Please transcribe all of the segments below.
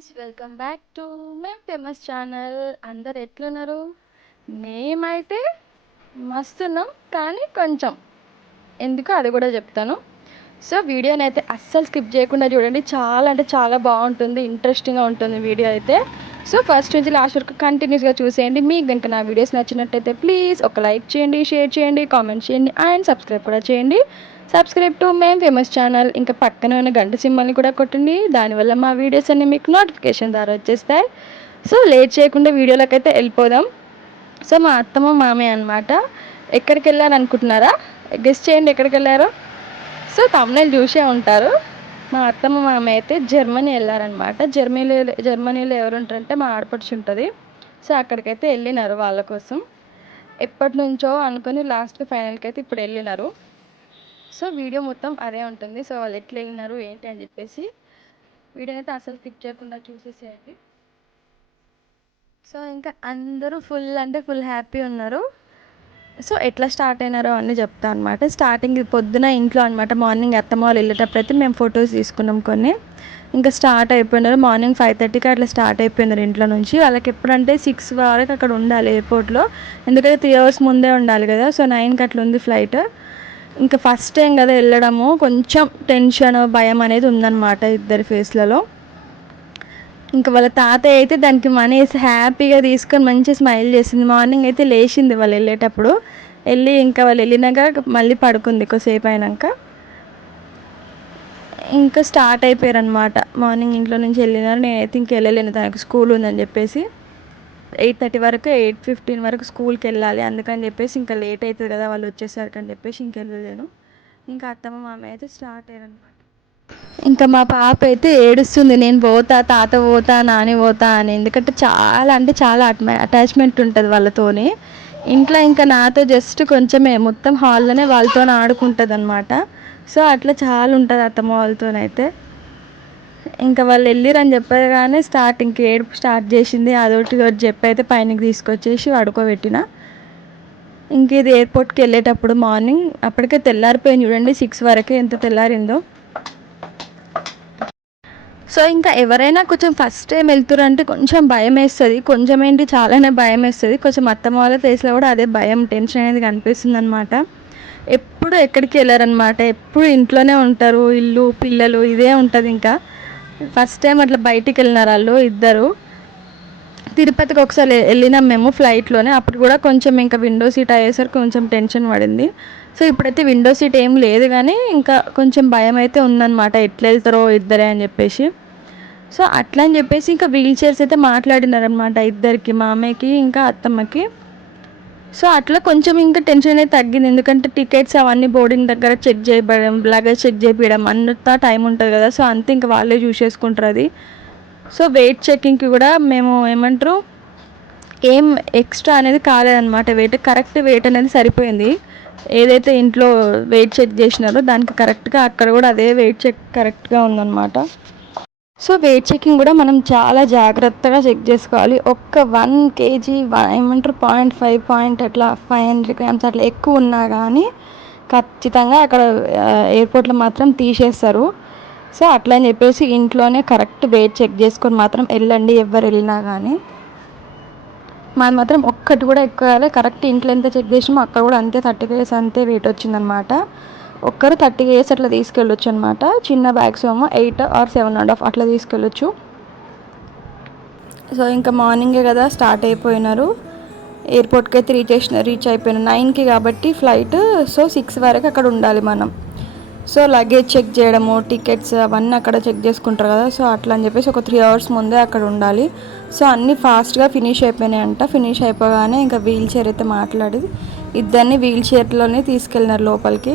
Friends welcome back to Mem famous channel. అందరు ఎట్లున్నారు? మేమైతే మస్తున్నాం కానీ కొంచెం. ఎందుకో అది కూడా చెప్తాను. సో వీడియోని అయితే అస్సలు స్కిప్ చేయకుండా చూడండి. చాలా అంటే చాలా బాగుంటుంది ఇంట్రెస్టింగ్గా ఉంటుంది వీడియో అయితే. సో ఫస్ట్ నుంచి లాస్ట్ వరకు కంటిన్యూస్గా చూసేయండి. మీకు కనుక నా వీడియోస్ నచ్చినట్టయితే ప్లీజ్ ఒక లైక్ చేయండి షేర్ చేయండి కామెంట్ చేయండి అండ్ సబ్స్క్రైబ్ కూడా చేయండి. Subscribe to Mem famous channel ఇంకా పక్కన ఉన్న గంట సింబల్ని కూడా కొట్టండి. దానివల్ల మా వీడియోస్ అన్ని మీకు నోటిఫికేషన్ ద్వారా వచ్చేస్తాయి. సో లేట్ చేయకుండా వీడియోలోకి అయితే వెళ్ళిపోదాం. సో మా అత్తమ్మ మామయ్య అనమాట ఎక్కడికి వెళ్ళారు అనుకుంటున్నారా గెస్ట్ చేయండి ఎక్కడికి వెళ్ళారో. సో తమ్ముళ్ళు చూసే ఉంటారు. మా అత్తమ్మ మామయ్య అయితే జర్మనీ వెళ్ళారనమాట జర్మనీలో జర్మనీలో ఎవరు ఉంటారంటే మా ఆడపడుచు ఉంటుంది. సో అక్కడికైతే వెళ్ళినారు వాళ్ళ కోసం. ఎప్పటి నుంచో అనుకుని లాస్ట్ ఫైనల్కి అయితే ఇప్పుడు వెళ్ళినారు. సో వీడియో మొత్తం అదే ఉంటుంది. సో వాళ్ళు ఎట్లా వెళ్ళినారు ఏంటి అని చెప్పేసి వీడియో అయితే అసలు స్కిప్ చేయకుండా చూసేసేయండి. సో ఇంకా అందరూ ఫుల్ అంటే ఫుల్ హ్యాపీ ఉన్నారు. సో ఎట్లా స్టార్ట్ అయినారో అన్నీ చెప్తా అనమాట స్టార్టింగ్ పొద్దున ఇంట్లో అనమాట మార్నింగ్ అత్తమ్మ వాళ్ళు వెళ్ళేటప్పుడు మేము ఫొటోస్ తీసుకున్నాం కొన్ని. ఇంకా స్టార్ట్ అయిపోయినారు. మార్నింగ్ ఫైవ్ థర్టీకి అట్లా స్టార్ట్ అయిపోయినారు ఇంట్లో నుంచి. వాళ్ళకి ఎప్పుడంటే సిక్స్ వరకు అక్కడ ఉండాలి ఎయిర్పోర్ట్లో. ఎందుకంటే త్రీ అవర్స్ ముందే ఉండాలి కదా. సో నైన్కి అట్లా ఉంది ఫ్లైట్. ఇంకా ఫస్ట్ టైం కదా వెళ్ళడము కొంచెం టెన్షన్ భయం అనేది ఉందన్నమాట ఇద్దరి ఫేస్లలో ఇంకా వాళ్ళ తాతయ్య అయితే దానికి మనీ వేసి హ్యాపీగా తీసుకొని మంచి స్మైల్ చేసింది. మార్నింగ్ అయితే లేచింది వాళ్ళు వెళ్ళేటప్పుడు. వెళ్ళి ఇంకా వాళ్ళు వెళ్ళినాక మళ్ళీ పడుకుంది ఎక్కువసేపు అయినాక. ఇంకా స్టార్ట్ అయిపోయారు అనమాట మార్నింగ్ ఇంట్లో నుంచి వెళ్ళినారు. నేనైతే ఇంక వెళ్ళలేను. తనకు స్కూల్ ఉందని చెప్పేసి. ఎయిట్ థర్టీ వరకు ఎయిట్ ఫిఫ్టీన్ వరకు స్కూల్కి వెళ్ళాలి. అందుకని చెప్పేసి ఇంకా లేట్ అవుతుంది కదా వాళ్ళు వచ్చేసరికి అని చెప్పేసి ఇంక వెళ్ళలేను. ఇంకా అత్తమ్మ మామయ్య అయితే స్టార్ట్ అయ్యారనమాట ఇంకా మా పాప అయితే ఏడుస్తుంది. నేను పోతా తాత పోతా నాని పోతా అని. ఎందుకంటే చాలా అంటే చాలా అటాచ్మెంట్ ఉంటుంది వాళ్ళతోని. ఇంట్లో ఇంకా నాతో జస్ట్ కొంచెమే. మొత్తం హాల్లోనే వాళ్ళతో ఆడుకుంటుంది అనమాట సో అట్లా చాలా ఉంటుంది అత్తమ్మ వాళ్ళతోనైతే. ఇంకా వాళ్ళు వెళ్ళిరని చెప్పగానే స్టార్ట్ ఇంక ఏడుపు స్టార్ట్ చేసింది. అదొకటి ఒకటి చెప్పి అయితే పైనకి తీసుకొచ్చేసి పడుకోబెట్టిన. ఇంక ఇది ఎయిర్పోర్ట్కి వెళ్ళేటప్పుడు మార్నింగ్ అప్పటికే తెల్లారిపోయింది చూడండి సిక్స్ వరకే ఎంత తెల్లారిందో. సో ఇంకా ఎవరైనా కొంచెం ఫస్ట్ టైం వెళ్తురంటే కొంచెం భయం వేస్తుంది. కొంచెం ఏంటి చాలానే భయం వేస్తుంది. కొంచెం అత్తమ్మ వాళ్ళ ఫేస్లో కూడా అదే భయం టెన్షన్ అనేది కనిపిస్తుంది అనమాట ఎప్పుడు ఎక్కడికి వెళ్ళారనమాట ఎప్పుడు ఇంట్లోనే ఉంటారు. ఇల్లు పిల్లలు ఇదే ఉంటుంది ఇంకా. ఫస్ట్ టైం అట్లా బయటికి వెళ్ళినారు వాళ్ళు ఇద్దరు. తిరుపతికి ఒకసారి వెళ్ళినాం మేము ఫ్లైట్లోనే. అప్పుడు కూడా కొంచెం ఇంకా విండో సీట్ అయ్యేసరికి కొంచెం టెన్షన్ పడింది. సో ఇప్పుడైతే విండో సీట్ ఏం లేదు కానీ ఇంకా కొంచెం భయం అయితే ఉందన్నమాట. ఎట్లా వెళ్తారో ఇద్దరే అని చెప్పేసి. సో అట్లా అని చెప్పేసి ఇంకా వీల్ చైర్స్ అయితే మాట్లాడినారనమాట ఇద్దరికి మా అమ్మకి ఇంకా అత్తమ్మకి. సో అట్లా కొంచెం ఇంకా టెన్షన్ అనేది తగ్గింది. ఎందుకంటే టికెట్స్ అవన్నీ బోర్డింగ్ దగ్గర చెక్ చేయబడడం లగేజ్ చెక్ చేయడం అంతా టైం ఉంటుంది కదా. సో అంతే ఇంకా వాళ్ళే చూసేసుకుంటారు అది. సో వెయిట్ చెకింగ్కి కూడా మేము ఏమంటారు ఏం ఎక్స్ట్రా అనేది కాలేదన్నమాట. వెయిట్ కరెక్ట్ వెయిట్ అనేది సరిపోయింది. ఏదైతే ఇంట్లో వెయిట్ చెక్ చేసినారో దానికి కరెక్ట్గా అక్కడ కూడా అదే వెయిట్ చెక్ కరెక్ట్గా ఉందన్నమాట. సో వెయిట్ చెకింగ్ కూడా మనం చాలా జాగ్రత్తగా చెక్ చేసుకోవాలి. ఒక్క వన్ కేజీ ఏమంటారు పాయింట్ ఫైవ్ పాయింట్ అట్లా ఫైవ్ హండ్రెడ్ గ్రామ్స్ అట్లా ఎక్కువ ఉన్నా కానీ ఖచ్చితంగా అక్కడ ఎయిర్పోర్ట్లో మాత్రం తీసేస్తారు. సో అట్లా అని చెప్పేసి ఇంట్లోనే కరెక్ట్ వెయిట్ చెక్ చేసుకొని మాత్రం వెళ్ళండి ఎవరు వెళ్ళినా కానీ మాది మాత్రం ఒక్కటి కూడా ఎక్కువ కరెక్ట్ ఇంట్లో ఎంత చెక్ చేసినామో అక్కడ కూడా అంతే థర్టీ కేజీస్ అంతే వెయిట్ వచ్చిందనమాట ఒక్కరు థర్టీ ఇయర్స్ అట్లా తీసుకెళ్ళొచ్చు అనమాట చిన్న బ్యాగ్స్ ఏమో eight or seven and half అట్లా తీసుకెళ్ళొచ్చు. సో ఇంకా మార్నింగే కదా స్టార్ట్ అయిపోయినారు. ఎయిర్పోర్ట్కి అయితే రీచ్ చేసిన రీచ్ అయిపోయినారు. నైన్కి కాబట్టి ఫ్లైట్ సో సిక్స్ వరకు అక్కడ ఉండాలి మనం. సో లగేజ్ చెక్ చేయడము టికెట్స్ అవన్నీ అక్కడ చెక్ చేసుకుంటారు కదా. సో అట్లా అని చెప్పేసి ఒక త్రీ అవర్స్ ముందే అక్కడ ఉండాలి. సో అన్నీ ఫాస్ట్గా ఫినిష్ అయిపోయినాయి అంట. ఫినిష్ అయిపోగానే ఇంకా వీల్ చైర్ అయితే మాట్లాడి ఇద్దరిని వీల్ చైర్లోనే తీసుకెళ్ళినారు లోపలికి.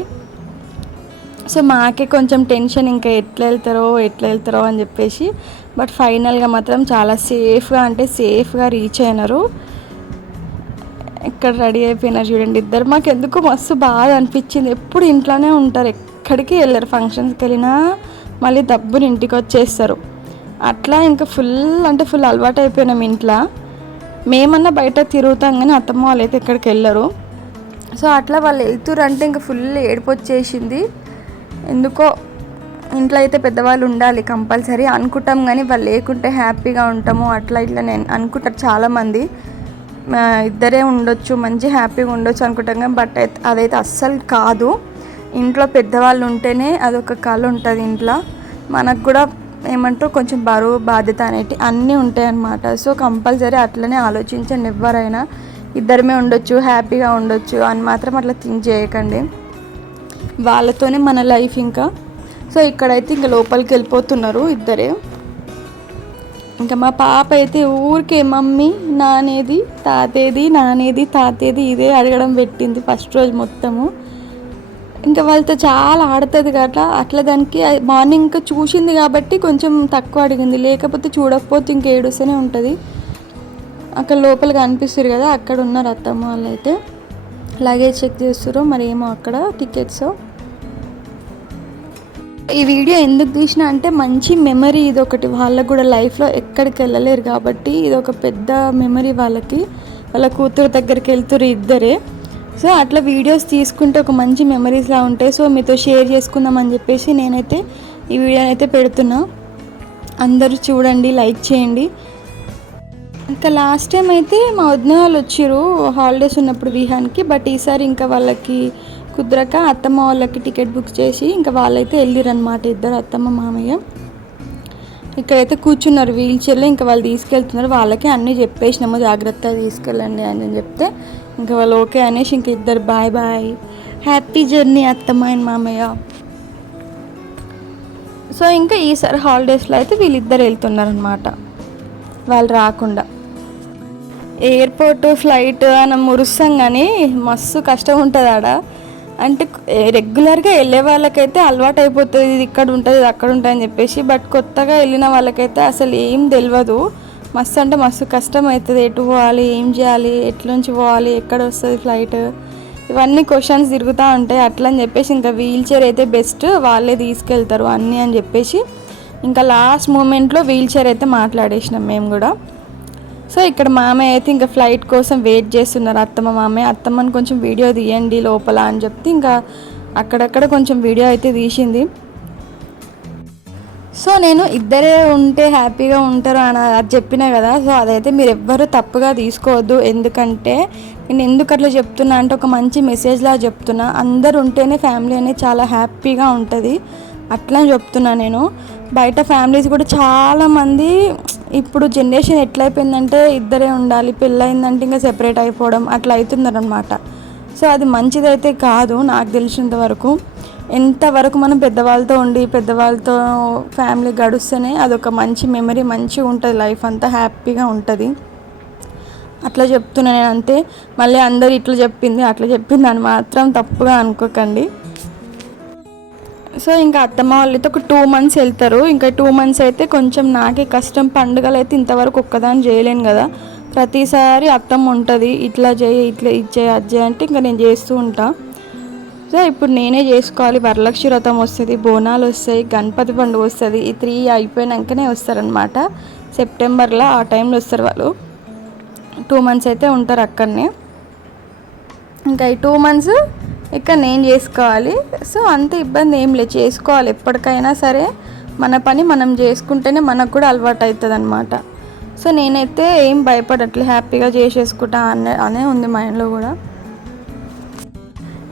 సో మాకే కొంచెం టెన్షన్ ఇంకా ఎట్లా వెళ్తారో ఎట్లా వెళ్తారో అని చెప్పేసి. బట్ ఫైనల్గా మాత్రం చాలా సేఫ్గా అంటే సేఫ్గా రీచ్ అయినారు. ఇక్కడ రెడీ అయిపోయినారు చూడండి ఇద్దరు. మాకు ఎందుకు మస్తు బాధ అనిపించింది. ఎప్పుడు ఇంట్లోనే ఉంటారు. ఎక్కడికి వెళ్ళారు. ఫంక్షన్స్కి వెళ్ళినా మళ్ళీ దబ్బుని ఇంటికి వచ్చేస్తారు. అట్లా ఇంకా ఫుల్ అంటే ఫుల్ అలవాటు అయిపోయినాం ఇంట్లో. మేమన్నా బయట తిరుగుతాం కానీ అత్తమ్మ వాళ్ళు అయితే ఎక్కడికి వెళ్ళరు. సో అట్లా వాళ్ళు వెళ్తురంటే ఇంకా ఫుల్ ఏడిపొచ్చేసింది ఎందుకో ఇంట్లో అయితే పెద్దవాళ్ళు ఉండాలి కంపల్సరీ. అనుకుంటాం కానీ వాళ్ళు లేకుంటే హ్యాపీగా ఉంటాము. అట్లా ఇట్లా నేను అనుకుంటారు చాలామంది. ఇద్దరే ఉండొచ్చు మంచి హ్యాపీగా ఉండొచ్చు అనుకుంటాం కానీ బట్ అయితే అదైతే అస్సలు కాదు. ఇంట్లో పెద్దవాళ్ళు ఉంటేనే అదొక కళ ఉంటుంది ఇంట్లో. మనకు కూడా ఏమంటారు కొంచెం బరువు బాధ్యత అనేటి అన్నీ ఉంటాయి అన్నమాట. సో కంపల్సరీ అట్లనే ఆలోచించండి ఎవరైనా. ఇద్దరమే ఉండొచ్చు హ్యాపీగా ఉండొచ్చు అని మాత్రం అట్లా థింక్ చేయకండి. వాళ్ళతోనే మన లైఫ్ ఇంకా. సో ఇక్కడైతే ఇంకా లోపలికి వెళ్ళిపోతున్నారు ఇద్దరే. ఇంకా మా పాప అయితే ఊరికే మమ్మీ నానేది తాతేది నానేది తాతేది ఇదే అడగడం పెట్టింది ఫస్ట్ రోజు మొత్తము. ఇంకా వాళ్ళతో చాలా ఆడుతుంది కదా అట్లా దానికి మార్నింగ్ ఇంకా చూసింది కాబట్టి కొంచెం తక్కువ అడిగింది. లేకపోతే చూడకపోతే ఇంక ఏడుస్తూనే ఉంటుంది. అక్కడ లోపల కనిపిస్తుంది కదా అక్కడ ఉన్నారు అత్తమ్మ వాళ్ళైతే. లగేజ్ చెక్ చేస్తారు మరి ఏమో అక్కడ టికెట్స్ ఈ వీడియో ఎందుకు తీసిన అంటే మంచి మెమరీ ఇది ఒకటి. వాళ్ళకు కూడా లైఫ్లో ఎక్కడికి వెళ్ళలేరు కాబట్టి ఇది ఒక పెద్ద మెమరీ వాళ్ళకి. వాళ్ళ కూతురు దగ్గరికి వెళ్తురు ఇద్దరే. సో అట్లా వీడియోస్ తీసుకుంటే ఒక మంచి మెమరీస్లా ఉంటాయి. సో మీతో షేర్ చేసుకుందామని చెప్పేసి నేనైతే ఈ వీడియోని అయితే పెడుతున్నా. అందరూ చూడండి లైక్ చేయండి. ఇంకా లాస్ట్ టైం అయితే మా వదిన వాళ్ళు వచ్చారు హాలిడేస్ ఉన్నప్పుడు విహాన్కి బట్ ఈసారి ఇంకా వాళ్ళకి కుదరక అత్తమ్మ వాళ్ళకి టికెట్ బుక్ చేసి ఇంకా వాళ్ళైతే వెళ్ళిరనమాట ఇద్దరు అత్తమ్మ మామయ్య. ఇక్కడైతే కూర్చున్నారు వీల్ చైర్లో ఇంకా వాళ్ళు తీసుకెళ్తున్నారు వాళ్ళకి అన్నీ చెప్పేసినాము జాగ్రత్తగా తీసుకెళ్ళండి అని చెప్తే ఇంకా వాళ్ళు ఓకే అనేసి ఇంక ఇద్దరు బాయ్ బాయ్ హ్యాపీ జర్నీ అత్తమ్మ అండ్ మామయ్య. సో ఇంకా ఈసారి హాలిడేస్లో అయితే వీళ్ళిద్దరు వెళ్తున్నారు అనమాట వాళ్ళు రాకుండా. ఎయిర్పోర్ట్ ఫ్లైట్ అని మురుస్తాం కానీ మస్తు కష్టం ఉంటుంది ఆడ. అంటే రెగ్యులర్గా వెళ్ళే వాళ్ళకైతే అలవాటు అయిపోతుంది ఇది ఇక్కడ ఉంటుంది ఇది అక్కడ ఉంటుంది అని చెప్పేసి బట్ కొత్తగా వెళ్ళిన వాళ్ళకైతే అసలు ఏం తెలియదు మస్తు అంటే మస్తు కష్టం అవుతుంది ఎటు పోవాలి ఏం చేయాలి ఎట్లుంచి పోవాలి ఎక్కడ వస్తుంది ఫ్లైట్. ఇవన్నీ క్వశ్చన్స్ తిరుగుతూ ఉంటాయి అట్లా అని చెప్పేసి ఇంకా వీల్ చైర్ అయితే బెస్ట్ వాళ్ళే తీసుకెళ్తారు అన్నీ అని చెప్పేసి. ఇంకా లాస్ట్ మూమెంట్లో వీల్ చైర్ అయితే మాట్లాడేసినాం మేము కూడా. సో ఇక్కడ మామయ్య అయితే ఇంకా ఫ్లైట్ కోసం వెయిట్ చేస్తున్నారు. అత్తమ్మ మామయ్య అత్తమ్మని కొంచెం వీడియో తీయండి లోపల అని చెప్తే ఇంకా అక్కడక్కడ కొంచెం వీడియో అయితే తీసింది. సో నేను ఇద్దరే ఉంటే హ్యాపీగా ఉంటారు అని అది చెప్పినా కదా సో అదైతే మీరు ఎవ్వరూ తప్పుగా తీసుకోవద్దు. ఎందుకంటే నేను ఎందుకు అట్లా చెప్తున్నా అంటే ఒక మంచి మెసేజ్లా చెప్తున్నా. అందరు ఉంటేనే ఫ్యామిలీ అనేది చాలా హ్యాపీగా ఉంటుంది. అట్లా చెప్తున్నా నేను. బయట ఫ్యామిలీస్ కూడా చాలామంది ఇప్పుడు జనరేషన్ ఎట్లయిపోయిందంటే ఇద్దరే ఉండాలి పెళ్ళయిందంటే ఇంకా సెపరేట్ అయిపోవడం అట్లా అవుతుందన్నమాట సో అది మంచిదైతే కాదు నాకు తెలిసినంత వరకు. ఎంతవరకు మనం పెద్దవాళ్ళతో ఉండి పెద్దవాళ్ళతో ఫ్యామిలీ గడుస్తేనే అదొక మంచి మెమరీ మంచిగా ఉంటుంది లైఫ్ అంతా హ్యాపీగా ఉంటుంది. అట్లా చెప్తున్నా నేను అంతే మళ్ళీ అందరు ఇట్లా చెప్పింది అట్లా చెప్పింది అని మాత్రం తప్పుగా అనుకోకండి. సో ఇంకా అత్తమ్మ వాళ్ళైతే ఒక టూ మంత్స్ వెళ్తారు. ఇంకా టూ మంత్స్ అయితే కొంచెం నాకే కష్టం. పండుగలు అయితే ఇంతవరకు ఒక్కదాని చేయలేను కదా. ప్రతిసారి అత్తమ్మ ఉంటుంది. ఇట్లా చేయి ఇట్లా ఇచ్చే అది చేయి అంటే ఇంకా నేను చేస్తూ ఉంటా. సో ఇప్పుడు నేనే చేసుకోవాలి. వరలక్ష్మి వ్రతం వస్తుంది బోనాలు వస్తాయి గణపతి పండుగ వస్తుంది. ఈ త్రీ అయిపోయినాకనే వస్తారనమాట సెప్టెంబర్లో ఆ టైంలో వస్తారు వాళ్ళు. టూ మంత్స్ అయితే ఉంటారు అక్కడనే. ఇంకా ఈ టూ మంత్స్ ఇక్కడ నేను చేసుకోవాలి. సో అంత ఇబ్బంది ఏం లేదు. చేసుకోవాలి. ఎప్పటికైనా సరే మన పని మనం చేసుకుంటేనే మనకు కూడా అలవాటు అవుతుంది అనమాట సో నేనైతే ఏం భయపడట్లే హ్యాపీగా చేసేసుకుంటా అనే అనే ఉంది మైండ్లో కూడా.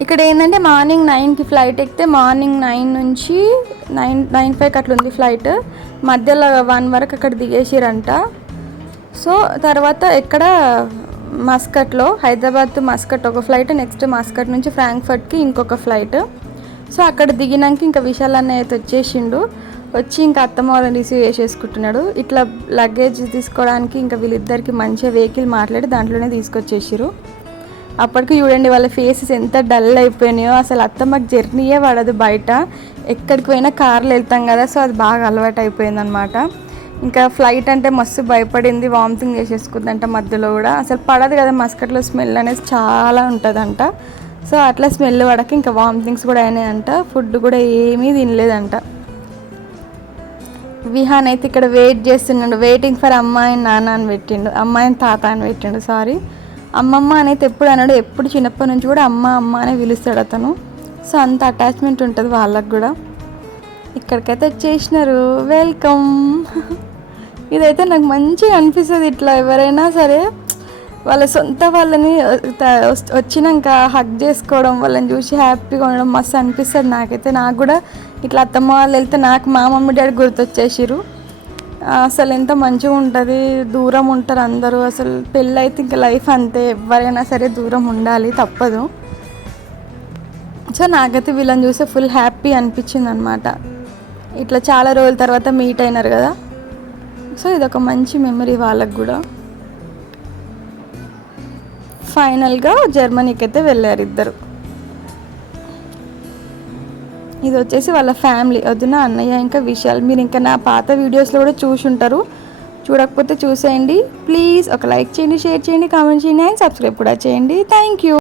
ఇక్కడ ఏంటంటే మార్నింగ్ నైన్కి ఫ్లైట్ ఎక్కితే మార్నింగ్ నైన్ నుంచి నైన్ నైన్ ఫైవ్కి అట్లా ఉంది ఫ్లైట్. మధ్యలో వన్ వరకు అక్కడ దిగేసిరంట. సో తర్వాత ఎక్కడ మస్కట్లో హైదరాబాద్ టు మస్కట్ ఒక ఫ్లైట్ నెక్స్ట్ మస్కట్ నుంచి ఫ్రాంక్ఫర్ట్కి ఇంకొక ఫ్లైట్. సో అక్కడ దిగినాక ఇంకా విశాల్ అన్న అయితే వచ్చేసిండు. వచ్చి ఇంకా అత్తమ్మ వాళ్ళని రిసీవ్ చేసేసుకుంటున్నాడు. ఇట్లా లగేజ్ తీసుకోవడానికి ఇంకా వీళ్ళిద్దరికి మంచిగా వెహికల్ మాట్లాడి దాంట్లోనే తీసుకొచ్చేసారు అప్పటికి చూడండి వాళ్ళ ఫేసెస్ ఎంత డల్ అయిపోయినాయో. అసలు అత్తమ్మకి జర్నీయే పడదు బయట. ఎక్కడికి పోయినా కార్లో వెళ్తాం కదా సో అది బాగా అలవాటు అయిపోయిందనమాట ఇంకా ఫ్లైట్ అంటే మస్తు భయపడింది వామిటింగ్ చేసేసుకుందంట మధ్యలో కూడా. అసలు పడదు కదా మస్కట్లో స్మెల్ అనేది చాలా ఉంటుందంట. సో అట్లా స్మెల్ పడక ఇంకా వామిటింగ్స్ కూడా అయినాయంట ఫుడ్ కూడా ఏమీ తినలేదంట. విహాన్ అయితే ఇక్కడ వెయిట్ చేస్తున్నాడు వెయిటింగ్ ఫర్ అమ్మాయి నాన్న అని పెట్టిండు అమ్మాయిని తాత అని పెట్టిండు సారీ. అమ్మమ్మ అనేది ఎప్పుడు అన్నాడు ఎప్పుడు చిన్నప్పటి నుంచి కూడా అమ్మ అమ్మ అనే పిలుస్తాడు అతను. సో అంత అటాచ్మెంట్ ఉంటుంది వాళ్ళకు కూడా. ఇక్కడికైతే వచ్చేసినారు. వెల్కమ్ ఇదైతే నాకు మంచిగా అనిపిస్తుంది ఇట్లా ఎవరైనా సరే వాళ్ళ సొంత వాళ్ళని వచ్చినాక హక్ చేసుకోవడం వాళ్ళని చూసి హ్యాపీగా ఉండడం మస్తు అనిపిస్తుంది నాకైతే. నాకు కూడా ఇట్లా అత్తమ్మ వాళ్ళు వెళ్తే నాకు మా మమ్మీ డాడీ గుర్తొచ్చేసిరు అసలు ఎంత మంచిగా ఉంటుంది దూరం ఉంటారు అందరూ. అసలు పెళ్ళి అయితే ఇంకా లైఫ్ అంతే. ఎవరైనా సరే దూరం ఉండాలి తప్పదు. సో నాకైతే వీళ్ళని చూస్తే ఫుల్ హ్యాపీ అనిపించింది అనమాట ఇట్లా చాలా రోజుల తర్వాత మీట్ అయినారు కదా. సో ఇది ఒక మంచి మెమరీ వాళ్ళకు కూడా. ఫైనల్గా జర్మనీకి అయితే వెళ్ళారు ఇద్దరు. ఇది వచ్చేసి వాళ్ళ ఫ్యామిలీ వద్దున అన్నయ్య ఇంకా విశాల్. మీరు ఇంకా నా పాత వీడియోస్లో కూడా చూసి ఉంటారు. చూడకపోతే చూసేయండి. ప్లీజ్ ఒక లైక్ చేయండి షేర్ చేయండి కామెంట్ చేయండి అండ్ సబ్స్క్రైబ్ కూడా చేయండి. Thank you